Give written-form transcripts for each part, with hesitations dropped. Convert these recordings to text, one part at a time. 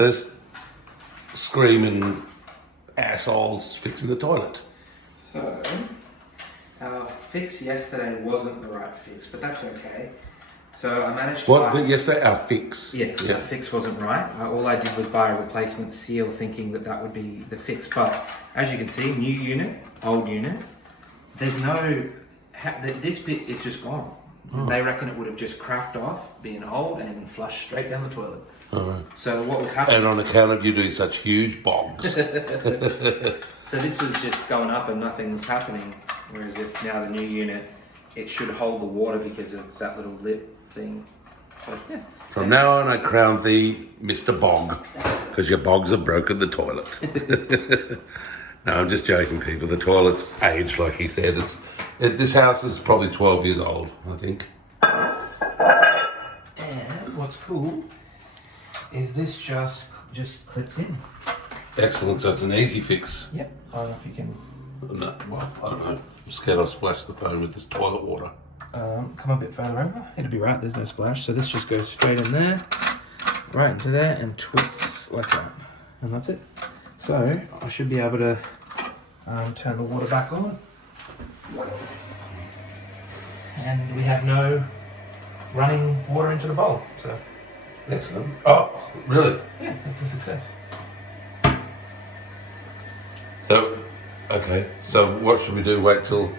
there's screaming assholes fixing the toilet. So, our fix yesterday wasn't the right fix, but that's okay. So I managed to buy... Yesterday, our fix. Yeah, our fix wasn't right. All I did was buy a replacement seal thinking that would be the fix. But as you can see, new unit, old unit, there's no... This bit is just gone. Oh. They reckon it would have just cracked off, being old, and flushed straight down the toilet. Oh. So what was happening... And on account of you doing such huge bogs. So this was just going up and nothing was happening. Whereas if now the new unit, it should hold the water because of that little lip thing. So, yeah. From now on, I crown thee Mr. Bog, because your bogs have broken the toilet. No, I'm just joking, people. The toilet's aged, like he said. This house is probably 12 years old, I think. And what's cool is this just clips in. Excellent. So it's an easy fix. Yep. I don't know if you can... No, well, I don't know. I'm scared I'll splash the phone with this toilet water. Come a bit further over. It'll be right. There's no splash. So this just goes straight in there, right into there, and twists like that. And that's it. So I should be able to turn the water back on. And we have no running water into the bowl. So excellent. Oh, really? Yeah, it's a success. So, okay. So what should we do? Wait till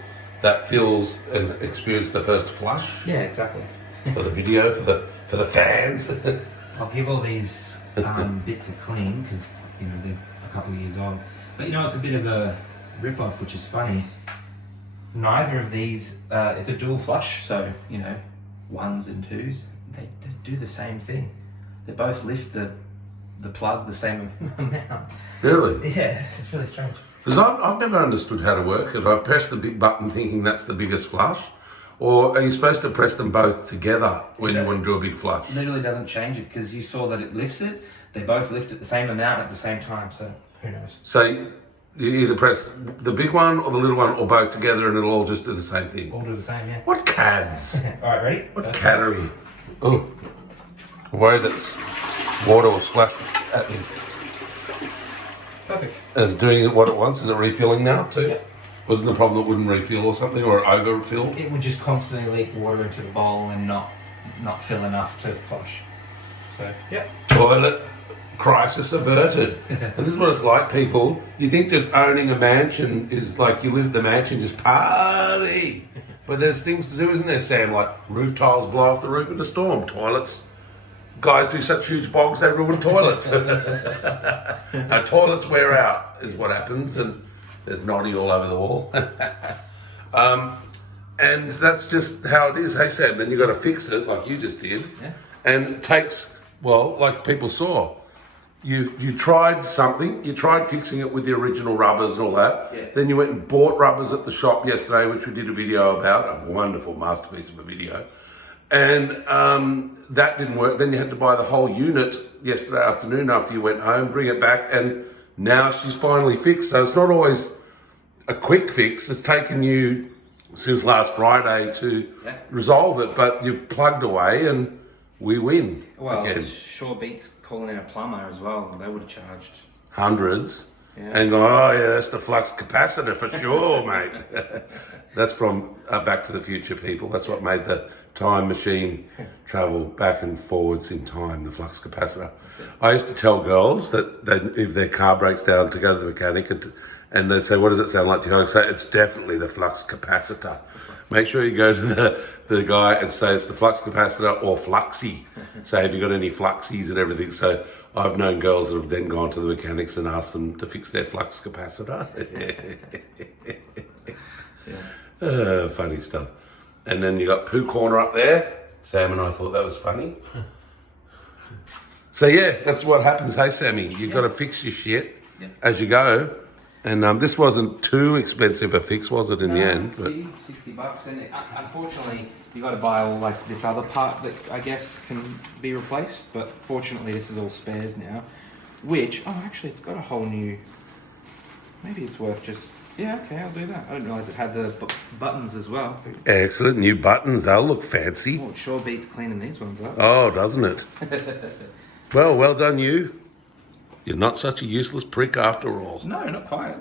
that fills and experience the first flush? Yeah, exactly. For the video, for the fans. I'll give all these bits a clean because they're a couple of years old. But it's a bit of a rip-off, which is funny. Neither of these, it's a dual flush, so ones and twos, they do the same thing. They both lift the plug the same amount. Really? Yeah, it's really strange. Because I've never understood how to work it. I press the big button thinking that's the biggest flush, or are you supposed to press them both together when you want to do a big flush? Literally doesn't change it because you saw that it lifts it. They both lift it the same amount at the same time, so who knows? So you either press the big one or the little one or both together and it'll all just do the same thing. All do the same, yeah. What cads? Alright, ready? What cattery? Oh, I'm worried that water will splash at me. Perfect. Is it doing what it wants? Is it refilling now too? Yeah. Wasn't the problem that wouldn't refill or something, or overfill? It would just constantly leak water into the bowl and not fill enough to flush. So, yeah. Toilet crisis averted. And this is what it's like, people. You think just owning a mansion is like you live at the mansion, just party. But there's things to do, isn't there, Sam? Like roof tiles blow off the roof in a storm, toilets. Guys do such huge bogs, they ruin toilets. Now, toilets wear out is what happens, and there's knotty all over the wall. And that's just how it is. Hey, Sam, then you've got to fix it like you just did. Yeah. And it takes, well, like people saw, you tried something, you tried fixing it with the original rubbers and all that. Yeah. Then you went and bought rubbers at the shop yesterday, which we did a video about, a wonderful masterpiece of a video. And that didn't work. Then you had to buy the whole unit yesterday afternoon after you went home, bring it back, and now she's finally fixed. So it's not always a quick fix. It's taken you since last Friday to resolve it, but you've plugged away and we win. Well, again. it sure beats calling in a plumber as well. They would have charged Hundreds. Yeah. And going, oh yeah, that's the flux capacitor for sure, mate. That's from Back to the Future, people. That's what made the time machine travel back and forwards in time, the flux capacitor. I used to tell girls that if their car breaks down to go to the mechanic and they say, what does it sound like to you? I say, it's definitely the flux capacitor. Make sure you go to the guy and say it's the flux capacitor or fluxy. Say, have you got any fluxies and everything? So I've known girls that have then gone to the mechanics and asked them to fix their flux capacitor. Funny stuff. And then you got Poo Corner up there. Sam and I thought that was funny. So yeah, that's what happens, hey Sammy? You've got to fix your shit as you go. And this wasn't too expensive a fix, was it, in the end? But $60, and unfortunately, you got to buy all like this other part that I guess can be replaced. But fortunately, this is all spares now. Which, actually, it's got a whole new. Maybe it's worth just. Yeah, okay, I'll do that. I didn't realise it had the buttons as well. Excellent, new buttons. They'll look fancy. Oh, it sure beats cleaning these ones up. Oh, doesn't it? Well done you. You're not such a useless prick after all. No, not quite.